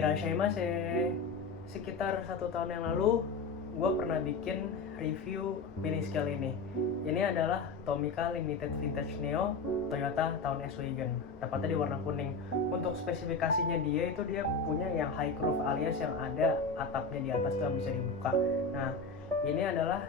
Irashaimase. Sekitar 1 tahun yang lalu, gue pernah bikin review mini scale ini. Ini adalah Tomica Limited Vintage Neo Toyota Town S Wagon, tepatnya di warna kuning. Untuk spesifikasinya dia punya yang high roof, alias yang ada atapnya di atas tuh yang bisa dibuka. Nah, ini adalah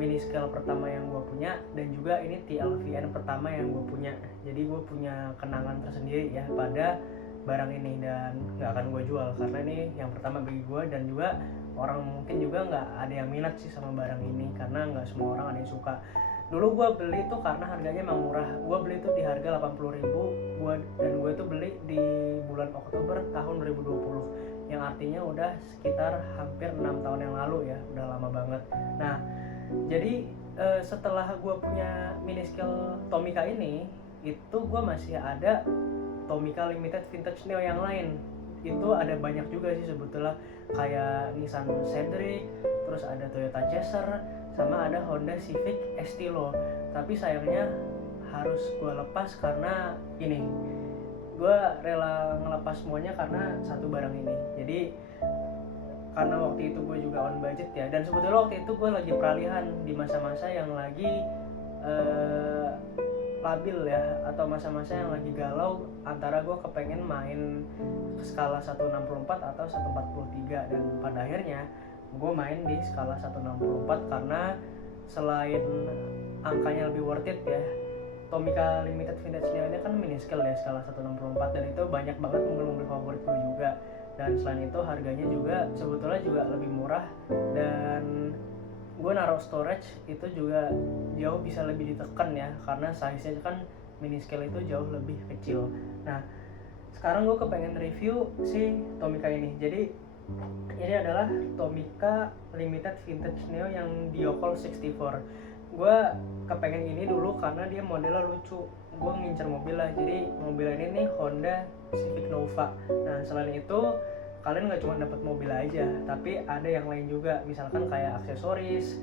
mini scale pertama yang gue punya, dan juga ini TLVN pertama yang gue punya. Jadi gue punya kenangan tersendiri ya pada barang ini, dan nggak akan gue jual karena ini yang pertama bagi gue, dan juga orang mungkin juga nggak ada yang minat sih sama barang ini karena nggak semua orang ada yang suka. Dulu gue beli tuh karena harganya emang murah. Gue beli tuh di harga 80.000 dan gue tuh beli di bulan Oktober tahun 2020, yang artinya udah sekitar hampir 6 tahun yang lalu ya, udah lama banget. Nah, jadi setelah gue punya mini scale Tomica ini, itu gue masih ada Tomica Limited Vintage Neo yang lain. Itu ada banyak juga sih sebetulnya, kayak Nissan Cedric, terus ada Toyota Chaser, sama ada Honda Civic Estilo. Tapi sayangnya harus gue lepas karena ini, gue rela ngelepas semuanya karena satu barang ini. Jadi karena waktu itu gue juga on budget ya, dan sebetulnya waktu itu gue lagi peralihan di masa-masa yang lagi labil ya, atau masa-masa yang lagi galau antara gue kepengen main skala 164 atau 143, dan pada akhirnya gue main di skala 164 karena selain angkanya lebih worth it ya, Tomica Limited Vintage Neo ini kan mini scale ya, skala 164, dan itu banyak banget mobil-mobil favorit gue juga. Dan selain itu harganya juga sebetulnya juga lebih murah, dan gue naruh storage itu juga jauh bisa lebih ditekan ya, karena size-nya kan mini scale itu jauh lebih kecil. Nah, sekarang gue kepengen review si Tomica ini. Jadi ini adalah Tomica Limited Vintage Neo yang Diocol 64. Gue kepengen ini dulu karena dia modelnya lucu. Gue ngincer mobil lah, jadi mobil ini nih Honda Civic Nova. Nah, selain itu kalian nggak cuma dapat mobil aja, tapi ada yang lain juga, misalkan kayak aksesoris,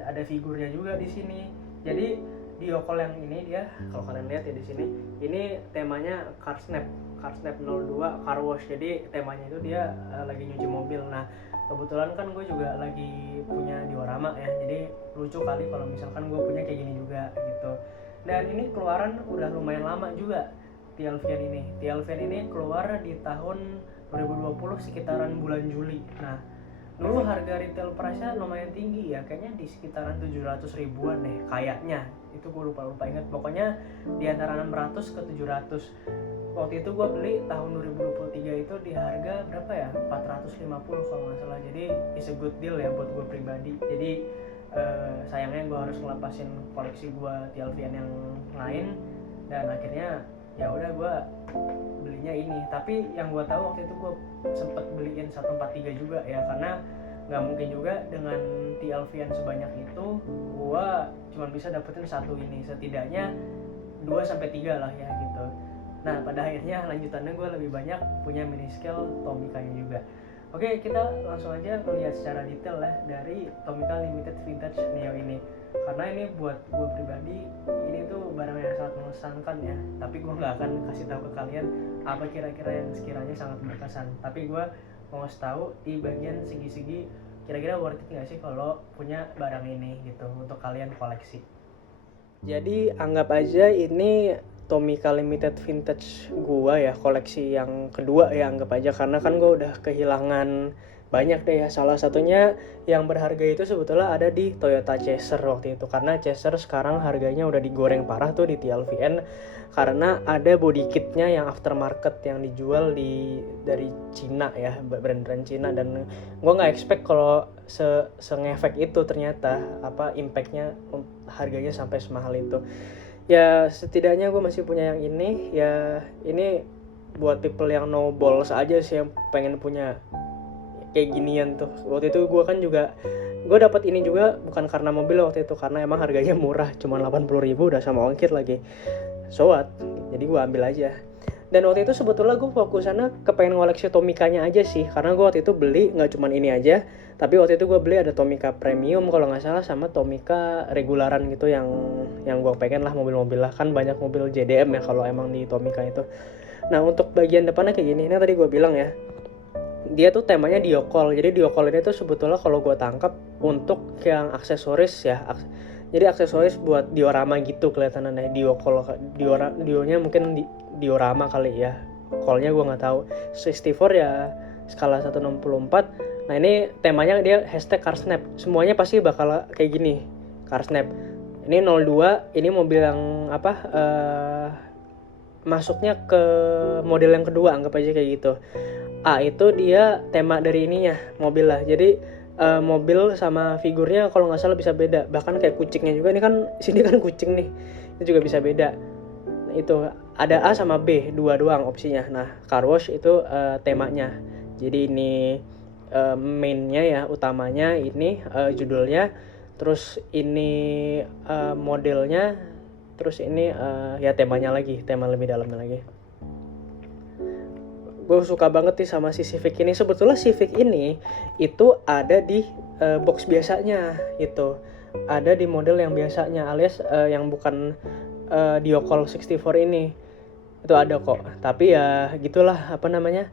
ada figurnya juga di sini. Jadi Diocol yang ini dia, kalau kalian lihat ya di sini, ini temanya Car Snap 02 Car Wash. Jadi temanya itu dia lagi nyuci mobil. Nah, kebetulan kan gue juga lagi punya diorama ya, jadi lucu kali kalau misalkan gue punya kayak gini juga gitu. Dan ini keluaran udah lumayan lama juga, TLVN ini keluar di tahun 2020 sekitaran bulan Juli. Nah, dulu harga retail price-nya lumayan tinggi ya, kayaknya di sekitaran 700 ribuan deh kayaknya. Itu gue lupa ingat, pokoknya di antara 600 ke 700. Waktu itu gue beli tahun 2023 itu di harga berapa ya, 450 kalau nggak salah. Jadi it's a good deal ya buat gue pribadi. Jadi sayangnya gue harus ngelepasin koleksi gue TLVN yang lain, dan akhirnya ya udah gue belinya ini. Tapi yang gue tahu waktu itu gue sempet beliin 143 juga ya, karena nggak mungkin juga dengan TLVN sebanyak itu gue cuma bisa dapetin satu ini, setidaknya 2-3 lah ya gitu. Nah, pada akhirnya lanjutannya gue lebih banyak punya mini scale Tomica-nya juga. Oke, kita langsung aja melihat secara detail ya dari Tomica Limited Vintage Neo ini. Karena ini buat gue pribadi, ini tuh barang yang sangat mengesankan ya. Tapi gue nggak akan kasih tahu ke kalian apa kira-kira yang sekiranya sangat berkesan. Tapi gue mau ngasih tahu di bagian segi-segi kira-kira worth it nggak sih kalau punya barang ini gitu untuk kalian koleksi. Jadi anggap aja ini Tomica Limited Vintage gua ya, koleksi yang kedua ya anggap aja, karena kan gua udah kehilangan banyak deh ya. Salah satunya yang berharga itu sebetulnya ada di Toyota Chaser waktu itu, karena Chaser sekarang harganya udah digoreng parah tuh di TLVN, karena ada body kitnya yang aftermarket yang dijual dari Cina ya, brand-brand Cina. Dan gua nggak expect kalau se-ngefek itu ternyata impactnya harganya sampai semahal itu. Ya setidaknya gue masih punya yang ini ya. Ini buat people yang no balls aja sih, yang pengen punya kayak ginian tuh. Waktu itu gue kan juga gue dapat ini juga bukan karena mobil waktu itu, karena emang harganya murah, cuma 80.000 udah sama ongkir lagi. So what? Jadi gue ambil aja. Dan waktu itu sebetulnya gue fokusannya kepengen ngoleksi Tomicanya aja sih, karena gue waktu itu beli nggak cuma ini aja, tapi waktu itu gue beli ada Tomica Premium kalau nggak salah, sama Tomica regularan gitu, yang gue pengen lah mobil-mobil lah, kan banyak mobil JDM ya kalau emang di Tomica itu. Nah, untuk bagian depannya kayak gini, ini tadi gue bilang ya, dia tuh temanya diokol. Jadi diokol ini tuh sebetulnya kalau gue tangkap untuk yang aksesoris ya. Jadi aksesoris buat diorama gitu kelihatannya. Diokol, dionya mungkin diorama kali ya. Call-nya gue nggak tahu. 64 ya skala 164. Nah ini temanya dia hashtag car snap. Semuanya pasti bakal kayak gini, car snap. Ini 02, ini mobil yang masuknya ke model yang kedua, anggap aja kayak gitu. A itu dia tema dari ininya, mobil lah. Jadi mobil sama figurnya kalau nggak salah bisa beda. Bahkan kayak kucingnya juga, ini kan sini kan kucing nih, itu juga bisa beda. Nah, itu ada A sama B, dua doang opsinya. Nah car wash itu temanya. Jadi ini mainnya ya, utamanya ini judulnya. Terus ini modelnya. Terus ini ya temanya lagi, tema lebih dalamnya lagi. Gue suka banget nih sama si Civic ini. Sebetulnya Civic ini itu ada di box biasanya gitu. Ada di model yang biasanya, alias yang bukan Diokol 64 ini. Itu ada kok. Tapi ya gitulah apa namanya.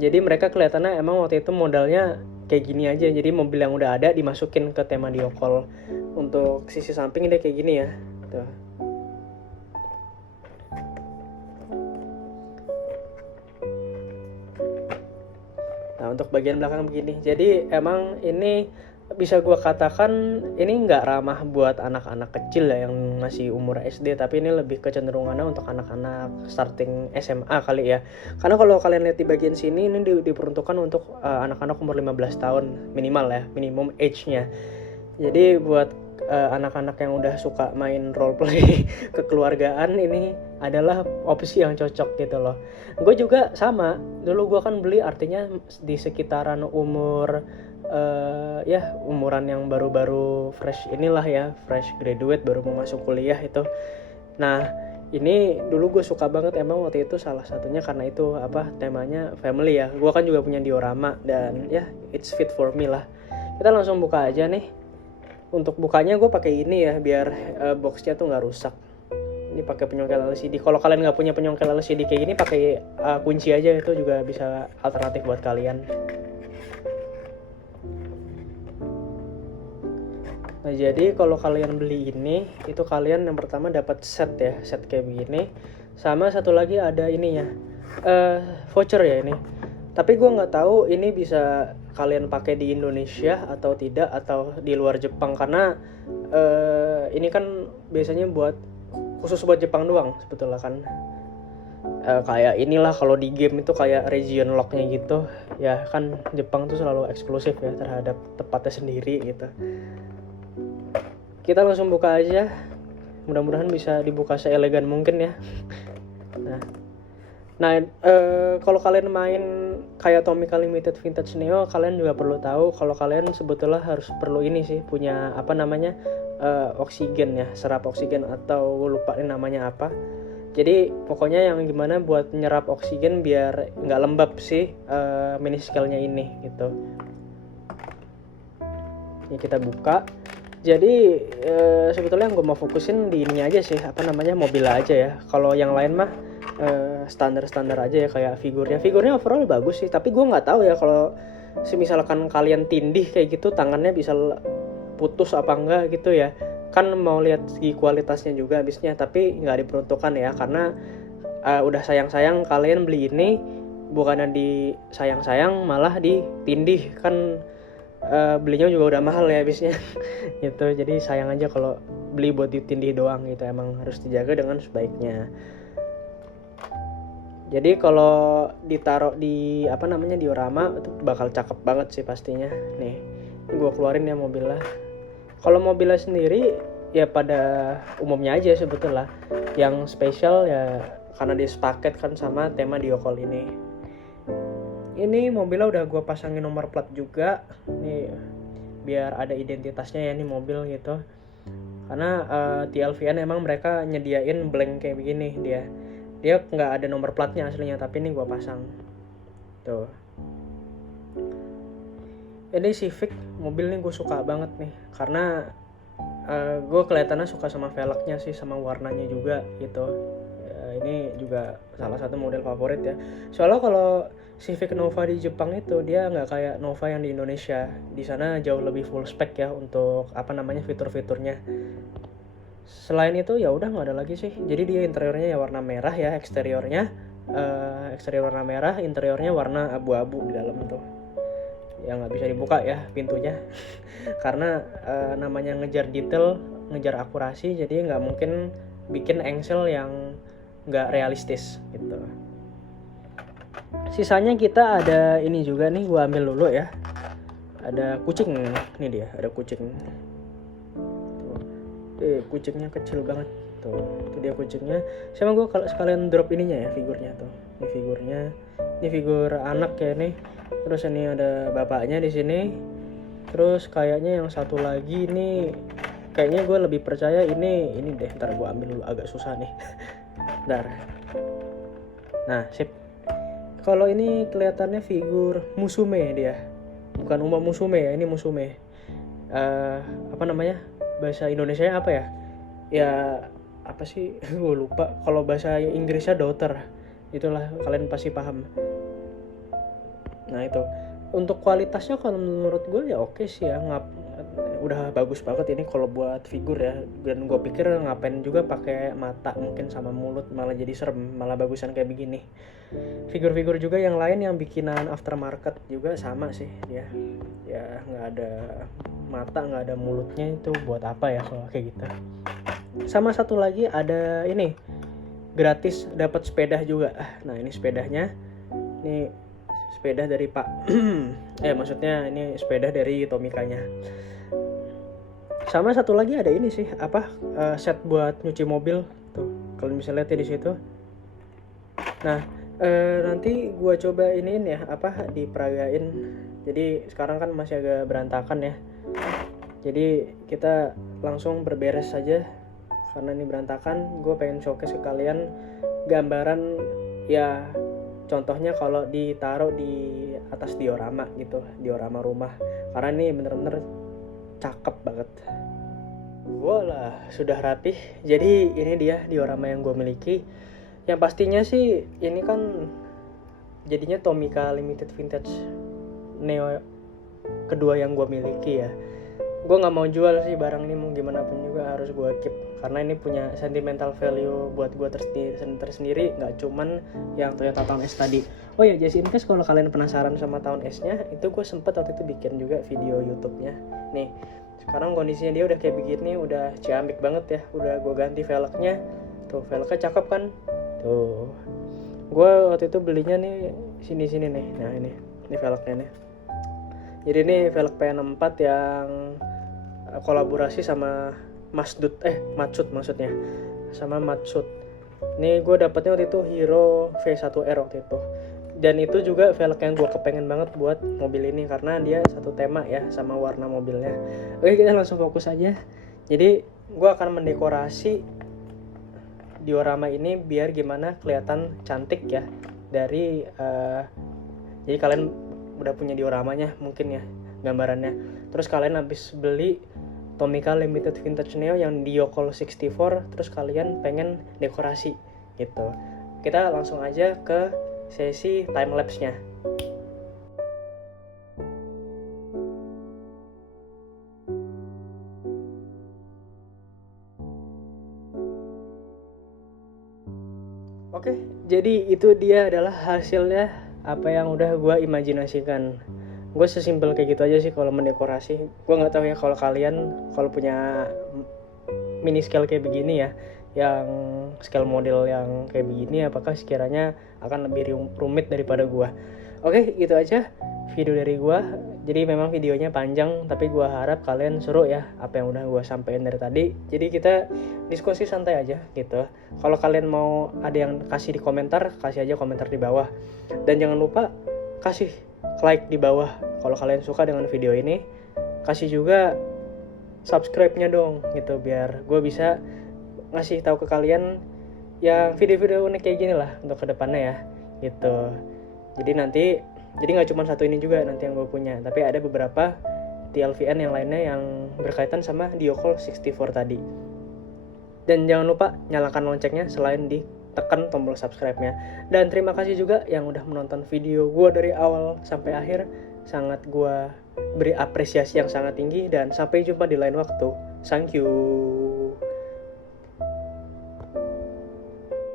Jadi mereka kelihatannya emang waktu itu modalnya kayak gini aja. Jadi mobil yang udah ada dimasukin ke tema Diokol. Untuk sisi samping dia kayak gini ya. Tuh. Nah untuk bagian belakang begini. Jadi emang ini bisa gue katakan ini nggak ramah buat anak-anak kecil ya yang masih umur SD, tapi ini lebih kecenderungannya untuk anak-anak starting SMA kali ya. Karena kalau kalian lihat di bagian sini ini diperuntukkan untuk anak-anak umur 15 tahun minimal ya, minimum age-nya. Jadi buat anak-anak yang udah suka main roleplay kekeluargaan ini adalah opsi yang cocok gitu loh. Gue juga sama, dulu gue kan beli artinya di sekitaran umur ya umuran yang baru-baru fresh inilah ya, fresh graduate baru mau masuk kuliah itu. Nah ini dulu gue suka banget emang waktu itu, salah satunya karena itu apa temanya family ya. Gue kan juga punya diorama dan ya it's fit for me lah. Kita langsung buka aja nih. Untuk bukanya gue pakai ini ya biar boxnya tuh nggak rusak. Ini pakai penyongkel LCD. Kalau kalian nggak punya penyongkel LCD kayak gini, pakai kunci aja, itu juga bisa alternatif buat kalian. Nah jadi kalau kalian beli ini, itu kalian yang pertama dapat set ya, set kayak begini. Sama satu lagi ada ininya, voucher ya ini. Tapi gue nggak tahu ini bisa kalian pakai di Indonesia atau tidak, atau di luar Jepang, karena ini kan biasanya buat khusus buat Jepang doang sebetulnya kan. Kayak inilah kalau di game itu kayak region lock-nya gitu ya kan, Jepang tuh selalu eksklusif ya terhadap tempatnya sendiri gitu. Kita langsung buka aja, mudah-mudahan bisa dibuka seelegan mungkin ya. Nah kalau kalian main kayak Tomica Limited Vintage Neo, kalian juga perlu tahu kalau kalian sebetulnya harus perlu ini sih, punya apa namanya oksigen ya, serap oksigen atau lupa ini namanya apa. Jadi pokoknya yang gimana buat nyerap oksigen biar nggak lembab sih miniscale-nya ini gitu. Ini kita buka. Jadi sebetulnya yang gue mau fokusin di ini aja sih, apa namanya mobil aja ya. Kalau yang lain mah standar-standar aja ya, kayak figurnya overall bagus sih, tapi gue nggak tahu ya kalau misalkan kalian tindih kayak gitu tangannya bisa putus apa enggak gitu ya kan. Mau lihat segi kualitasnya juga habisnya, tapi nggak diperuntukkan ya, karena udah sayang-sayang kalian beli ini, bukannya disayang-sayang malah ditindih kan. Belinya juga udah mahal ya habisnya gitu. Jadi sayang aja kalau beli buat ditindih doang gitu, emang harus dijaga dengan sebaiknya. Jadi kalau ditaruh di apa namanya diorama itu bakal cakep banget sih pastinya. Nih, ini gue keluarin ya mobilnya. Kalau mobilnya sendiri ya pada umumnya aja sebetulnya. Yang spesial ya karena dia sepaket kan sama tema Diokol ini. Ini mobilnya udah gue pasangin nomor plat juga. Nih biar ada identitasnya ya nih mobil gitu. Karena TLVN emang mereka nyediain blank kayak begini dia nggak ada nomor platnya aslinya, tapi ini gue pasang tuh. Ini Civic mobil nih gue suka banget nih, karena gue kelihatannya suka sama velgnya sih, sama warnanya juga gitu. ini juga salah satu model favorit ya. Soalnya kalau Civic Nova di Jepang itu dia nggak kayak Nova yang di Indonesia. Di sana jauh lebih full spec ya untuk fitur-fiturnya. Selain itu ya udah nggak ada lagi sih. Jadi dia interiornya ya warna merah ya, eksterior warna merah, interiornya warna abu-abu di dalam tuh. Ya nggak bisa dibuka ya pintunya karena namanya ngejar detail, ngejar akurasi, jadi nggak mungkin bikin engsel yang nggak realistis gitu. Sisanya kita ada ini juga nih, gua ambil dulu ya. Ada kucing, ini dia, ada kucing. Tuh. Kucingnya kecil banget tuh. Itu dia kucingnya. Sama gua kalau sekalian drop ininya ya, figurnya tuh. Ini figurnya. Ini figur anak ya nih. Terus ini ada bapaknya di sini. Terus kayaknya yang satu lagi ini, kayaknya gue lebih percaya ini deh. Ntar gue ambil dulu, agak susah nih. Ntar. Nah, sip. Kalau ini kelihatannya figur Musume dia. Bukan Uma Musume ya, ini Musume. Apa namanya? Bahasa Indonesianya apa ya? Ya, apa sih? Gue lupa. Kalau bahasa Inggrisnya daughter. Itulah, kalian pasti paham. Nah, itu. Untuk kualitasnya kalau menurut gue ya oke sih ya, udah bagus banget ini kalau buat figur ya. Dan gue pikir ngapain juga pakai mata mungkin sama mulut, malah jadi serem, malah bagusan kayak begini. Figur-figur juga yang lain yang bikinan aftermarket juga sama sih dia. Ya nggak ada mata, nggak ada mulutnya, itu buat apa ya kalau kayak gitu. Sama satu lagi ada ini, gratis dapat sepeda juga. Nah ini sepedanya, ini sepeda dari Pak maksudnya ini sepeda dari Tomikanya. Sama satu lagi ada ini sih, set buat nyuci mobil tuh, kalian bisa lihat ya di situ. Nah nanti gua coba iniin ya, diperagain. Jadi sekarang kan masih agak berantakan ya, jadi kita langsung berberes saja karena ini berantakan. Gue pengen showcase ke kalian gambaran ya. Contohnya kalau ditaruh di atas diorama gitu, diorama rumah. Karena ini bener-bener cakep banget. Voila, sudah rapih. Jadi ini dia diorama yang gue miliki. Yang pastinya sih ini kan jadinya Tomica Limited Vintage Neo kedua yang gue miliki ya. Gue gak mau jual sih barang ini, mau gimana pun juga harus gue keep. Karena ini punya sentimental value buat gue tersendiri, gak cuman yang Toyota Town S tadi. Oh ya, just in case kalau kalian penasaran sama Town S nya, itu gue sempet waktu itu bikin juga video YouTube-nya. Nih, sekarang kondisinya dia udah kayak begini, udah ciamik banget ya. Udah gue ganti velgnya. Tuh, velgnya cakep kan? Tuh. Gue waktu itu belinya nih sini-sini nih. Nah ini velgnya nih. Jadi ini velg P64 yang kolaborasi sama Matsut maksudnya, sama Matsut. Ini gue dapetnya waktu itu Hero V1R waktu itu. Dan itu juga velg yang gue kepengen banget buat mobil ini karena dia satu tema ya sama warna mobilnya. Oke, kita langsung fokus aja. Jadi gue akan mendekorasi diorama ini biar gimana kelihatan cantik ya dari jadi kalian udah punya dioramanya mungkin ya, gambarannya. Terus kalian habis beli Tomica Limited Vintage Neo yang Diokol 64, terus kalian pengen dekorasi gitu. Kita langsung aja ke sesi time lapse-nya. Oke, jadi itu dia adalah hasilnya apa yang udah gue imajinasikan. Gue sesimpel kayak gitu aja sih kalau mendekorasi. Gue nggak tahu ya kalau kalian kalau punya mini scale kayak begini ya, yang scale model yang kayak begini, apakah sekiranya akan lebih rumit daripada gue. Oke, gitu aja video dari gue. Jadi memang videonya panjang, tapi gue harap kalian seru ya apa yang udah gue sampaikan dari tadi. Jadi kita diskusi santai aja gitu. Kalau kalian mau ada yang kasih di komentar, kasih aja komentar di bawah. Dan jangan lupa kasih like di bawah kalau kalian suka dengan video ini. Kasih juga subscribe-nya dong gitu, biar gue bisa ngasih tahu ke kalian ya video-video unik kayak gini lah untuk kedepannya ya gitu. Jadi nggak cuma satu ini juga nanti yang gue punya, tapi ada beberapa TLVN yang lainnya yang berkaitan sama Diokol 64 tadi. Dan jangan lupa nyalakan loncengnya selain di tekan tombol subscribe-nya. Dan terima kasih juga yang udah menonton video gue dari awal sampai akhir. Sangat gue beri apresiasi yang sangat tinggi, dan sampai jumpa di lain waktu. Thank you.